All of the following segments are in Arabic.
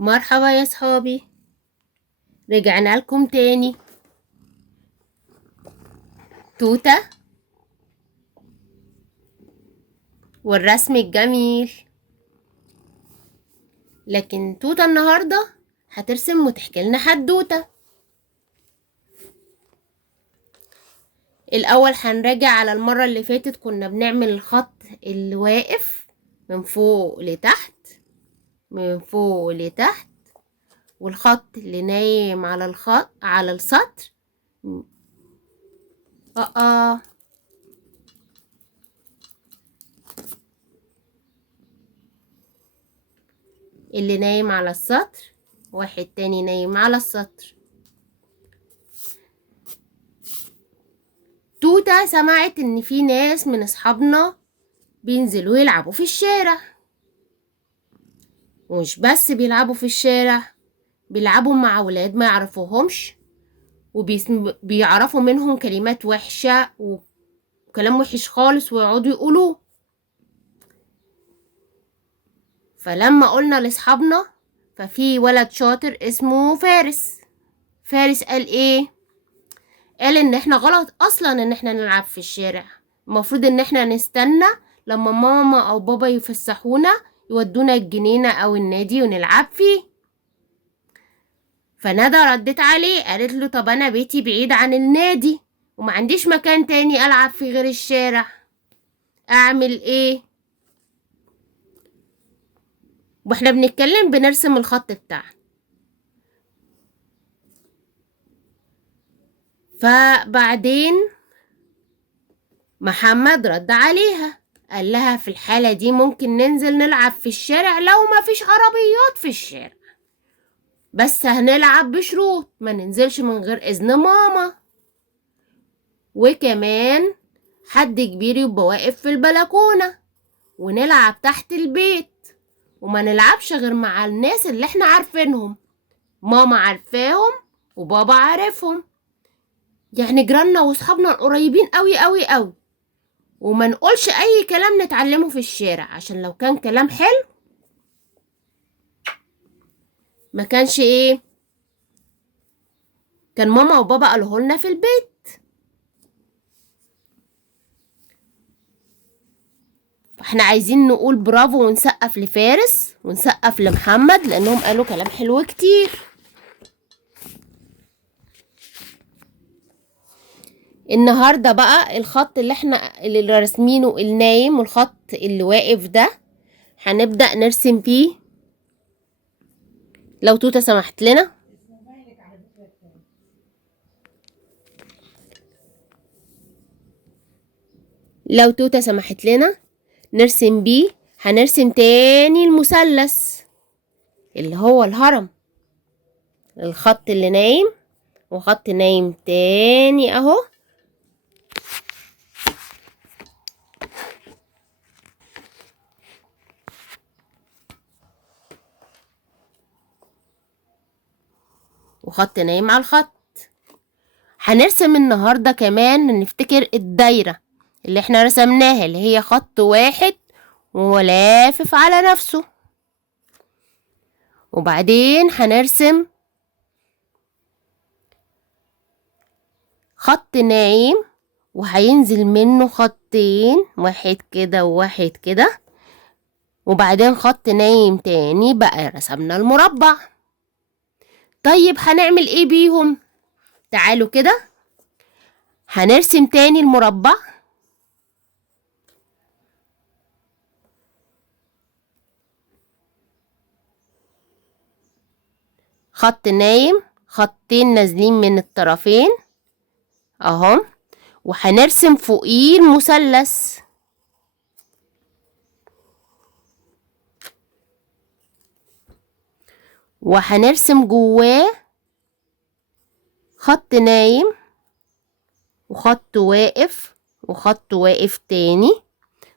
مرحبا يا صحابي، رجعنا لكم تاني. توتة والرسم الجميل. لكن توتة النهاردة هترسم وتحكي لنا حدوتة. الأول هنراجع على المرة اللي فاتت، كنا بنعمل الخط اللي واقف من فوق لتحت من فوق لتحت، والخط اللي نايم على السطر. اللي نايم على السطر، واحد تاني نايم على السطر. توتة سمعت ان في ناس من اصحابنا بينزلوا يلعبوا في الشارع، ومش بس بيلعبوا في الشارع، بيلعبوا مع ولاد ما يعرفوهمش، وبيعرفوا منهم كلمات وحشة وكلام وحش خالص ويقعدوا يقولوه. فلما قلنا لاصحابنا، ففي ولد شاطر اسمه فارس قال ايه؟ قال ان احنا غلط اصلا ان احنا نلعب في الشارع، المفروض ان احنا نستنى لما ماما او بابا يفسحونا يودونا الجنينة او النادي ونلعب فيه. فندى ردت عليه قالت له طب انا بيتي بعيد عن النادي وما عنديش مكان تاني العب فيه غير الشارع، اعمل ايه؟ واحنا بنتكلم بنرسم الخط بتاعنا. فبعدين محمد رد عليها قال لها في الحالة دي ممكن ننزل نلعب في الشارع لو ما فيش عربيات في الشارع، بس هنلعب بشروط ما ننزلش من غير إذن ماما، وكمان حد كبير يبقى واقف في البلكونة، ونلعب تحت البيت، وما نلعبش غير مع الناس اللي احنا عارفينهم، ماما عارفاهم وبابا عارفهم، يعني جيراننا واصحابنا القريبين قوي قوي قوي. وما نقولش اي كلام نتعلمه في الشارع، عشان لو كان كلام حلو ما كانش ايه، كان ماما وبابا قالوه لنا في البيت. احنا عايزين نقول برافو ونسقف لفارس ونسقف لمحمد لانهم قالوا كلام حلو كتير. النهاردة بقى الخط اللي راسمينه النايم والخط اللي واقف ده هنبدأ نرسم فيه. لو توتة سمحت لنا، نرسم بيه. هنرسم تاني المثلث اللي هو الهرم، الخط اللي نايم وخط نايم تاني اهو، وخط نايم على الخط. هنرسم النهاردة كمان نفتكر الدايرة اللي احنا رسمناها، اللي هي خط واحد ولافف على نفسه. وبعدين هنرسم خط نايم وهينزل منه خطين، واحد كده وواحد كده، وبعدين خط نايم تاني. بقى رسمنا المربع. طيب هنعمل ايه بيهم؟ تعالوا كده هنرسم تاني المربع، خط نايم، خطين نازلين من الطرفين اهم، وهنرسم فوقيه المثلث، وهنرسم جواه خط نايم وخط واقف وخط واقف تاني،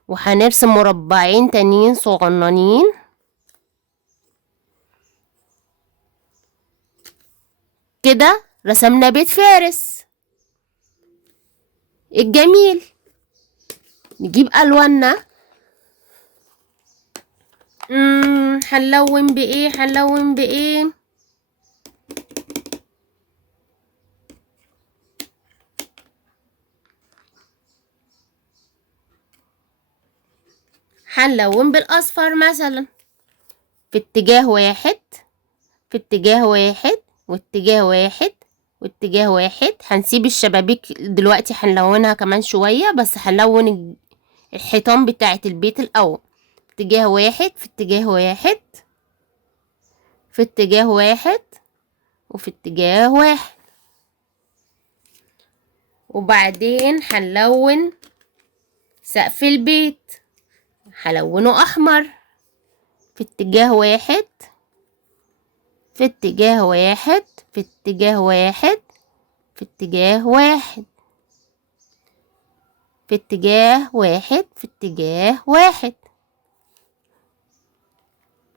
وهنرسم مربعين تانيين صغننين كده. رسمنا بيت فارس الجميل. نجيب ألواننا هنلون بايه؟ هنلون بايه؟ هنلون بالاصفر مثلا، في اتجاه واحد، في اتجاه واحد، واتجاه واحد، واتجاه واحد. هنسيب الشبابيك دلوقتي هنلونها كمان شوية، بس هنلون الحيطان بتاعة البيت الأول. اتجاه واحد، في اتجاه واحد، في اتجاه واحد، وفي اتجاه واحد. وبعدين هنلون سقف البيت، هلونه أحمر، في اتجاه واحد، في اتجاه واحد، في اتجاه واحد، في اتجاه واحد، في اتجاه واحد، في اتجاه واحد.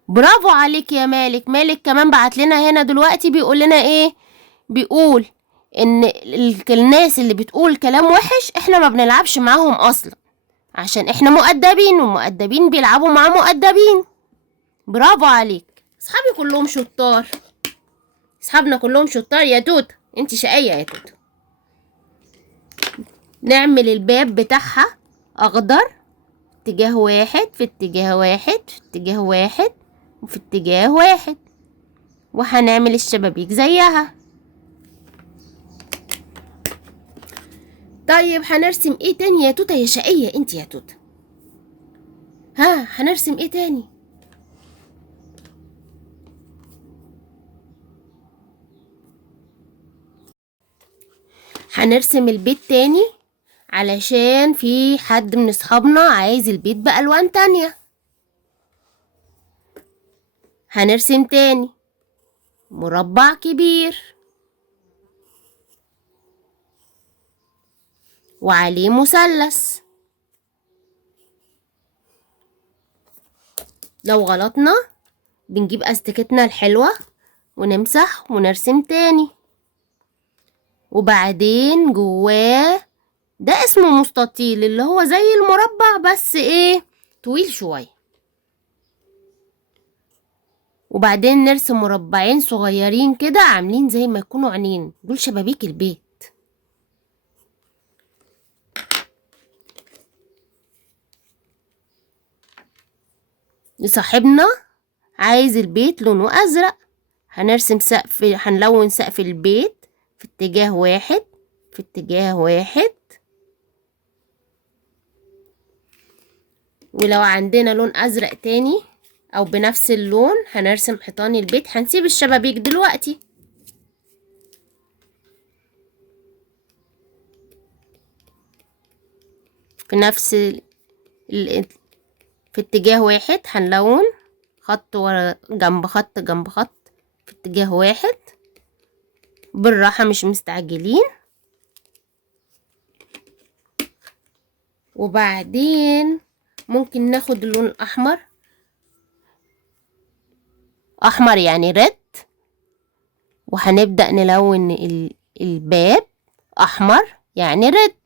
برافو عليك يا مالك. مالك كمان بعت لنا هنا دلوقتي بيقول لنا ايه؟ بيقول ان الناس اللي بتقول كلام وحش احنا ما بنلعبش معاهم اصلا، عشان احنا مؤدبين، ومؤدبين بيلعبوا مع مؤدبين. برافو عليك. اصحابي كلهم شطار، اصحابنا كلهم شطار يا توته. انت شقية يا توته. نعمل الباب بتاعها اخضر، اتجاه واحد، في اتجاه واحد، في اتجاه واحد، وفي اتجاه واحد. وهنعمل الشبابيك زيها. طيب هنرسم ايه تاني يا توته يا شقية انت يا توته؟ ها هنرسم ايه تاني؟ هنرسم البيت تاني، علشان في حد من اصحابنا عايز البيت بألوان تانية. هنرسم تاني مربع كبير وعليه مثلث. لو غلطنا بنجيب استيكتنا الحلوة ونمسح ونرسم تاني. وبعدين جواه ده اسمه مستطيل، اللي هو زي المربع بس ايه، طويل شوية. وبعدين نرسم مربعين صغيرين كده عاملين زي ما يكونوا عينين، دول شبابيك البيت. لصاحبنا عايز البيت لونه أزرق، هنرسم سقف، هنلون سقف البيت في اتجاه واحد، في اتجاه واحد. ولو عندنا لون أزرق تاني أو بنفس اللون هنرسم حيطان البيت. هنسيب الشبابيك دلوقتي. في نفس في اتجاه واحد هنلون خط ورا جنب خط جنب خط في اتجاه واحد، بالراحة مش مستعجلين. وبعدين ممكن ناخد اللون الأحمر، أحمر يعني ريد، وهنبدأ نلون الباب أحمر يعني ريد،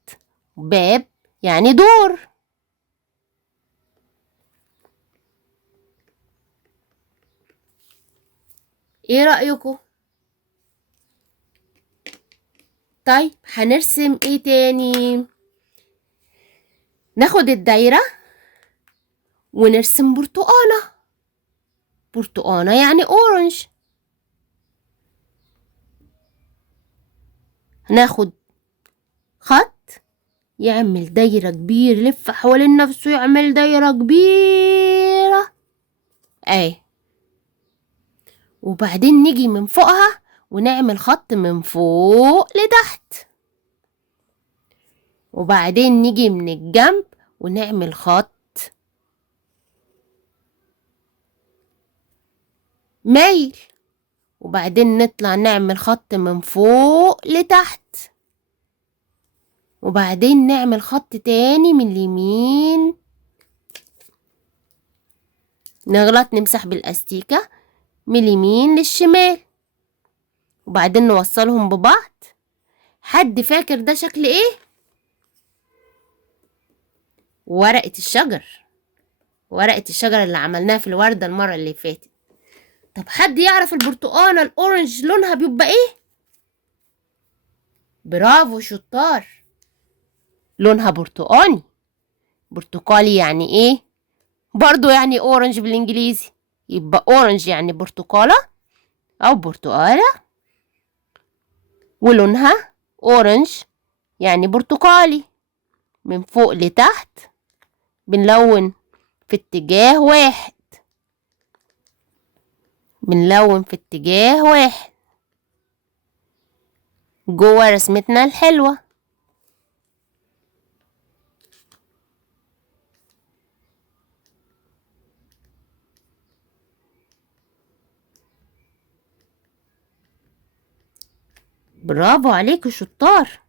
باب يعني دور. ايه رأيكم؟ طيب هنرسم ايه تاني؟ ناخد الدايرة ونرسم برتقانة، برتقانة يعني اورنج. هناخد خط يعمل دايرة كبير، يلف حوالين نفسه يعمل دايرة كبيرة اهي. وبعدين نيجي من فوقها ونعمل خط من فوق لتحت. وبعدين نيجي من الجنب ونعمل خط مايل. وبعدين نطلع نعمل خط من فوق لتحت. وبعدين نعمل خط تاني من اليمين، نغلط نمسح بالاستيكة من اليمين للشمال. وبعدين نوصلهم ببعض. حد فاكر ده شكل ايه؟ ورقة الشجر. ورقة الشجرة اللي عملناها في الوردة المرة اللي فاتت. طب حد يعرف البرتقانة الأورنج لونها بيبقى إيه؟ برافو شطار، لونها برتقاني. برتقالي يعني إيه؟ برضو يعني أورنج بالإنجليزي، يبقى أورنج يعني برتقالة أو برتقالة، ولونها أورنج يعني برتقالي. من فوق لتحت بنلون في اتجاه واحد، بنلون في اتجاه واحد جوه رسمتنا الحلوة. برافو عليكوا شطار.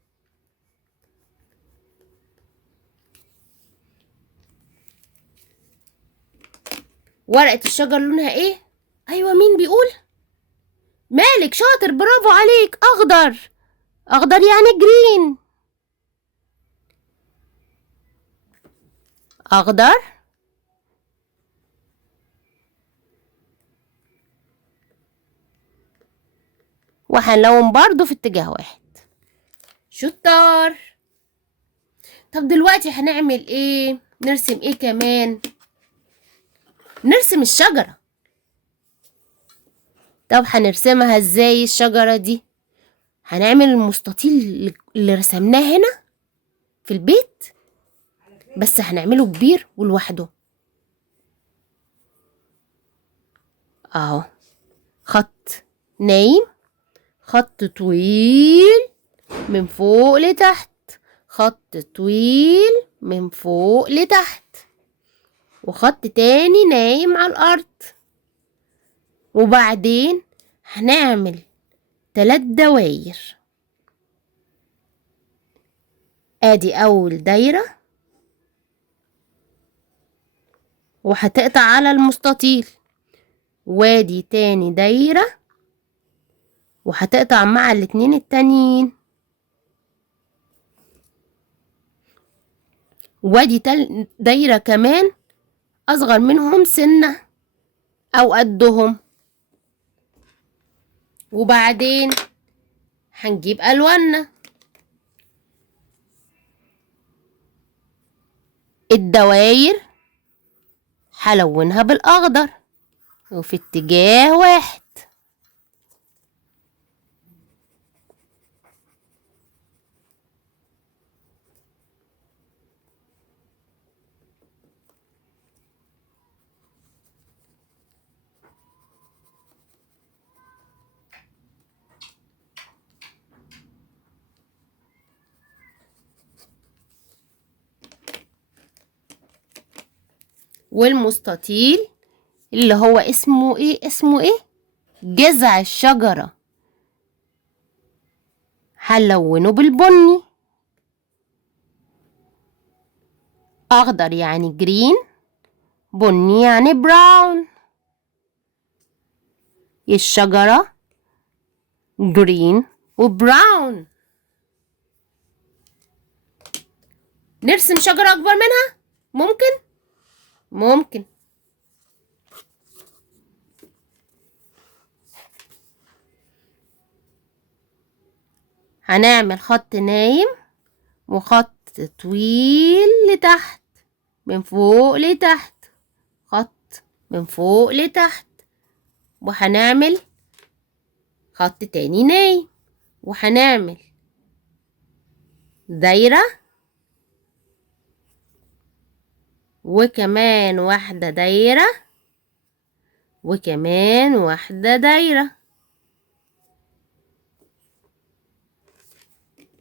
ورقة الشجر لونها ايه؟ ايوه مين بيقول؟ مالك شاطر، برافو عليك. اخضر. اخضر يعني جرين. اخضر وهنلون برضو في اتجاه واحد. شطار. طب دلوقتي هنعمل ايه؟ نرسم ايه كمان؟ نرسم الشجرة. طب هنرسمها ازاي الشجرة دي؟ هنعمل المستطيل اللي رسمناه هنا في البيت، بس هنعمله كبير ولوحده. اهو خط نايم، خط طويل من فوق لتحت، خط طويل من فوق لتحت، وخط تاني نايم على الأرض. وبعدين هنعمل 3 دواير. ادي اول دايرة وهتقطع على المستطيل، وادي تاني دايرة وهتقطع مع الاتنين التانيين، وادي دايرة كمان اصغر منهم سنة او قدهم. وبعدين هنجيب الواننا. الدواير هلونها بالاخضر وفي اتجاه واحد. والمستطيل اللي هو اسمه ايه؟ اسمه ايه؟ جذع الشجرة، هنلونه بالبني. اخضر يعني جرين، بني يعني براون. الشجرة جرين وبراون. نرسم شجرة اكبر منها؟ ممكن. هنعمل خط نايم وخط طويل لتحت، من فوق لتحت، خط من فوق لتحت، وهنعمل خط تاني نايم، وهنعمل دايرة وكمان واحدة دايرة وكمان واحدة دايرة،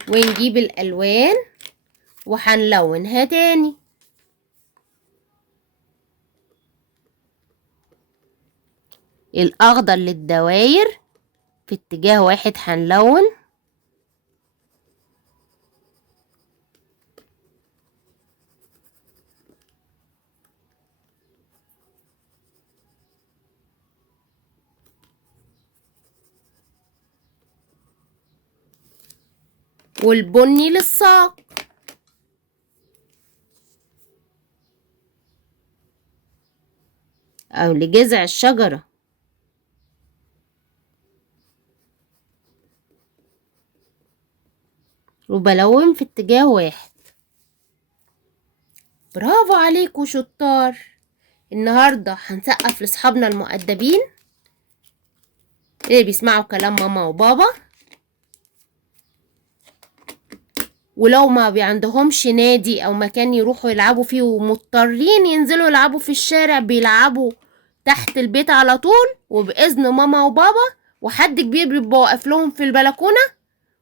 ونجيب الألوان وهنلونها تاني. الأخضر للدواير في اتجاه واحد هنلون، والبني للساق. أو لجذع الشجرة. وبلون في اتجاه واحد. برافو عليكوا شطار. النهاردة هنسقف لأصحابنا المؤدبين اللي بيسمعوا كلام ماما وبابا، ولو ما عندهمش نادي او مكان يروحوا يلعبوا فيه ومضطرين ينزلوا يلعبوا في الشارع، بيلعبوا تحت البيت على طول وبإذن ماما وبابا، وحد كبير بيبقى واقف لهم في البلكونة،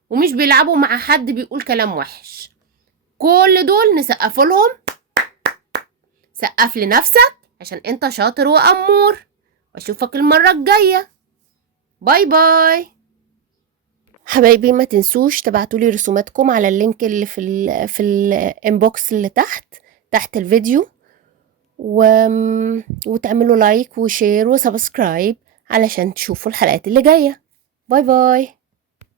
ومش بيلعبوا مع حد بيقول كلام وحش. كل دول نسقف لهم. سقف لنفسك عشان انت شاطر وأمور، واشوفك المرة الجاية. باي باي حبايبي. ما تنسوش تبعتولي رسوماتكم على اللينك اللي في الانبوكس اللي تحت الفيديو، وتعملوا لايك وشير وسبسكرايب علشان تشوفوا الحلقات اللي جاية. باي باي.